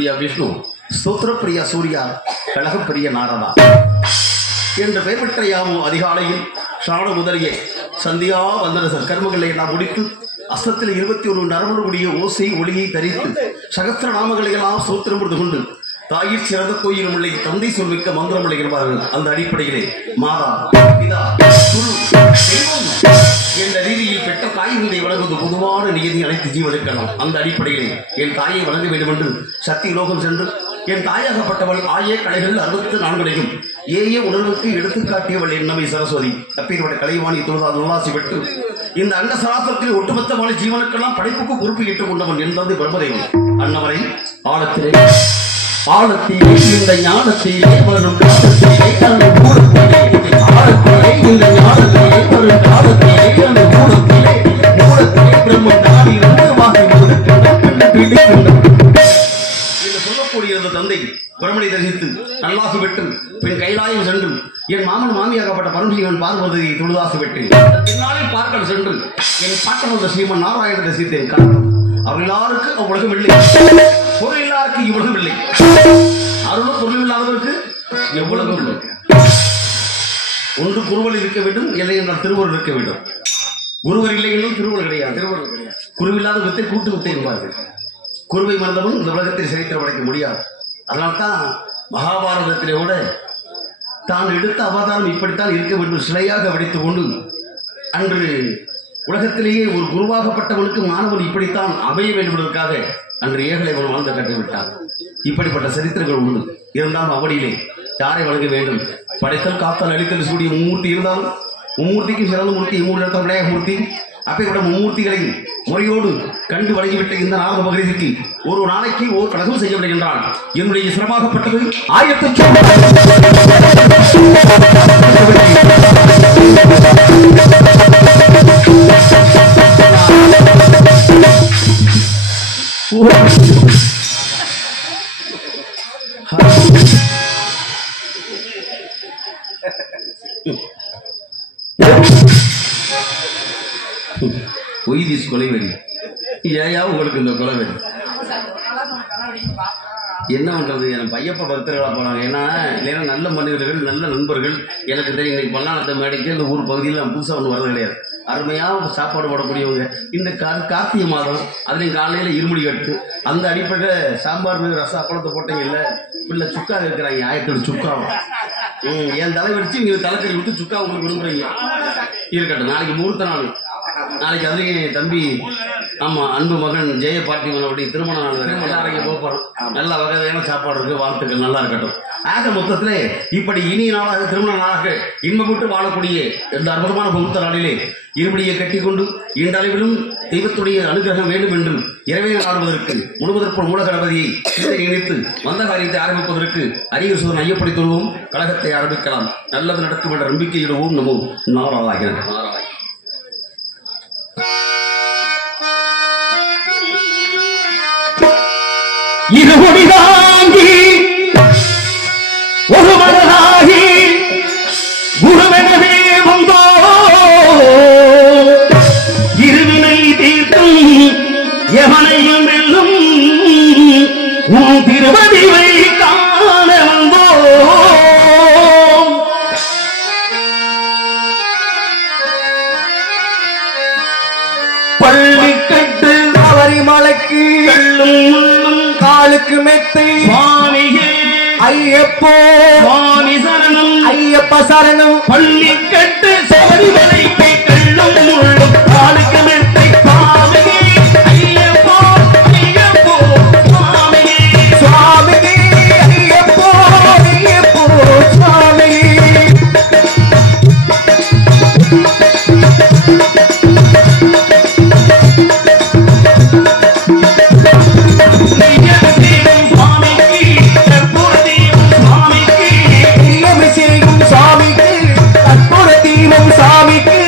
பிரியா விஷ்ணு, ஸ்தோத்திர பிரியா சூர்யா, கழக பிரிய நாரதா என்ற பெயர் பெற்ற யாவும் அதிகாலையில் ஷாண முதலிய சந்தியா வந்தன கர்மங்களை நாம் முடித்து அஸ்தத்தில் 21 நரம்புடைய ஓசை ஒளியை தரித்து சகஸ்திர நாமங்களை எல்லாம் சோத்திரம் கொண்டு தாயிற் சிறந்த கோயிலும் இல்லை தந்தை சொல்மிக்க மந்திரம் விளைகிறார்கள். அந்த அடிப்படையிலே மாதா பிதா குரு தெய்வம் என்ற ரீதியில் பெற்ற தாய் மீதை வழங்குவது பொதுவான நியதி அனைத்து ஜீவனுக்கலாம். அந்த அடிப்படையிலே என் தாயை வழங்க வேண்டும் என்று சக்தி லோகம் சென்று என் தாயாகப்பட்டவள் ஆயே கலைகள் 64 ஏய உணர்வுக்கு எடுத்துக்காட்டியவள் என்னமை சரஸ்வதி அப்பேற்பட்ட கலைவாணி தொழுதாசி பெற்று இந்த அண்ட சராசரத்தில் ஒட்டுமொத்தமான ஜீவனுக்கெல்லாம் படைப்புக்கு பொறுப்பு ஏற்றுக் கொண்டவன் என்பது பிரம்மதேவன் அன்னவரை ஆழத்திலே இந்த ஞானத்திலே வரும் காலத்திலே அந்த கூடத்திலே ஆழத்திலே இந்த ஞானத்திலே வரும் காலத்திலே அந்த கூடத்திலே மூலத்திலே பிரம்மன் நாடி இரண்டுமாக சொல்லக்கூடிய தந்தை பிரம்மனை தரிசித்து நல்லாசி பெற்று பின் கைலாயம் சென்று என் மாமன் மாமியாகப்பட்ட பரமசிவன் பார்வதியை தொழுதாசி பெற்று பின்னாளில் பார்க்க சென்று என் பாட்டன் வந்த ஸ்ரீமன் நாராயண தரிசித்தேன். காரணம் அவர் எல்லாருக்கும் அவ்வுலகம் இல்லை, பொருள் எல்லாருக்கும் இவ்வுலகம் இல்லை, அருளும் பொருள் இல்லாதவருக்கு எவ்வளவு இல்லை. ஒன்று குருவல் இருக்க வேண்டும், இல்லை என்றால் திருவருள் இருக்க வேண்டும். குருவர் இல்லை என்றால் திருவருள் கிடையாது. குருவில்லாத வித்தை கூட்டு வித்தை என்பார்கள். குருவை மறந்தவன் இந்த உலகத்தில் சரித்திரம் படைக்க முடியாது. அதனால்தான் மகாபாரதத்திலே கூட தான் எடுத்த அவதாரம் இப்படித்தான் இருக்க வேண்டும் சிலையாக வடித்துக் கொண்டு அன்று உலகத்திலேயே ஒரு குருவாகப்பட்டவனுக்கு மாணவன் இப்படித்தான் அமைய வேண்டும் என்பதற்காக அன்று ஏகலைவன் வாழ்ந்து கட்டுவிட்டான். இப்படிப்பட்ட சரித்திரங்கள் உண்டு. இருந்தாலும் அவடியிலே யாரை வழங்க வேண்டும்? படைத்தல் காத்தல் அளித்தல் சூடிய மும்மூர்த்தி இருந்தாலும் மும்மூர்த்திக்கு சிறந்த மூர்த்தி இம்மூர்த்தி விநாயகமூர்த்தி அப்பேற்பட்ட மும்மூர்த்திகளை முறையோடு கண்டு வழங்கிவிட்ட இந்த நாரத மகரிஷிக்கு ஒரு நாளைக்கு ஓர் கழகம் செய்யப்படுகின்றான். என்னுடைய சிரமாகப்பட்டது 1000 பொய்தீஸ் கொலைவெறி. ஏயா உங்களுக்கு இந்த கொலைவெறி என்ன பண்றது? என் பையப்ப பக்தர்களாக போனாங்க. ஏன்னா இல்லைன்னா நல்ல மனிதர்கள் நல்ல நண்பர்கள் எனக்கு தெரியும். இன்னைக்கு பல்லானத்தை மேடைக்கு இந்த ஊர் பகுதியில் நம்ம புதுசாக ஒன்று வரது கிடையாது. அருமையாக சாப்பாடு போடக்கூடியவங்க. இந்த கார்த்திகை மாதம் அதுலேயும் காலையில் இருமுடி கட்டு அந்த அடிப்படையில் சாம்பார் மீது ரசம் அப்பளத்தை போட்டீங்க இல்லை இல்லை சுக்கா இருக்கிறாங்க. 1000 சுக்காவும் என் தலை வச்சு நீங்கள் தலைக்கறி விட்டு சுக்கா உங்களுக்கு விரும்புகிறீங்க இருக்கட்டும். நாளைக்கு முகூர்த்த நாள். நாளைக்கு அதுலேயும் தம்பி ஆமாம் அன்பு மகன் ஜெய பார்த்திபன் அப்படி திருமண நாள் எல்லாரையும் போகிறோம். நல்ல வகையான சாப்பாடு இருக்கு. வாழ்த்துக்கள் நல்லா இருக்கட்டும். ஆக மொத்தத்திலே இப்படி இனிய நாளாக திருமண நாளாக இன்பமிட்டு வாழக்கூடிய இந்த அற்புதமான முகூர்த்த நாளிலே இருபடியை கட்டிக்கொண்டு இன்றளவிலும் தெய்வத்துடைய அனுகிரகம் வேண்டும் என்று இறைவனை ஆடுவதற்கு முழுவதற்குள் மூல கணபதியை நினைத்து வந்த காரியத்தை ஆரம்பிப்பதற்கு அரியர் சோதனை ஐயப்படி தொழுவோம். கழகத்தை ஆரம்பிக்கலாம். நல்லது நடக்கும் என்ற நம்பிக்கையிடுவோம். நமோ நாராயண நாராயண. இருமுடி தாங்கி ஒரு மனதாகி குருவெனவே வந்தோ இருவினை தீர்த்தும் எவனையும் வெல்லும் உன் திருவடிவை காண வந்தோ பள்ளிக்கட்டு அவரிமலைக்கு கள்ளும் காலுக்கு மெத்தை சுவாமியே ஐயப்போ சுவாமி சரணம் ஐயப்ப சரணம் பள்ளிக்கட்டு சபரிமலைக்கு கள்ளும் முள்ளும் காலுக்கு மெத்தை சுவாமியே ஐயப்போ ஐயப்போ சுவாமியே சுவாமியே ஐயப்போ ஐயப்போ சுவாமியே சாமிக்கு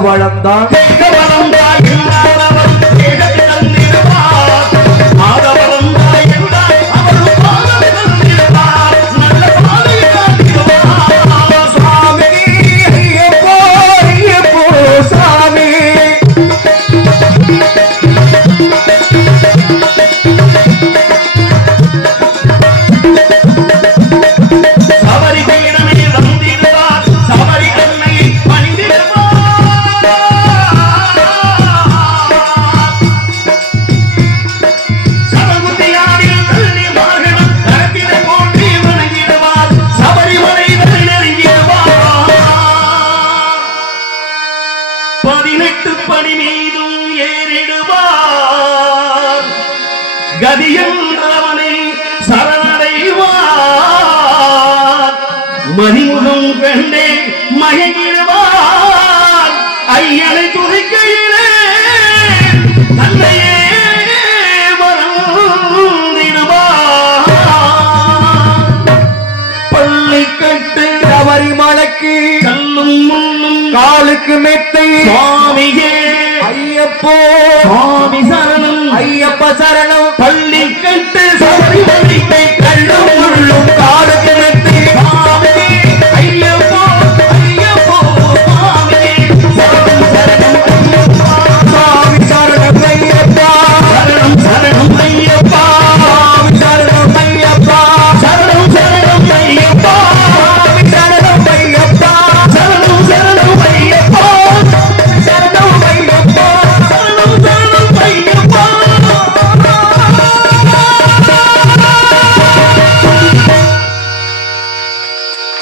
வளம்தான் கதியன்றவனை சரணடைவார் மணிமுகம் கண்டே மயங்கிடுவார் ஐயனை துதிக்கையிலே தன்னையே மறந்திடுவார் பள்ளி கட்டு தவறி மலக்கு கல்லும் முள்ளும் காலுக்கு மெத்தை சுவாமியே ஐயப்போ சுவாமி சரணம் ஐயப்ப சரணம்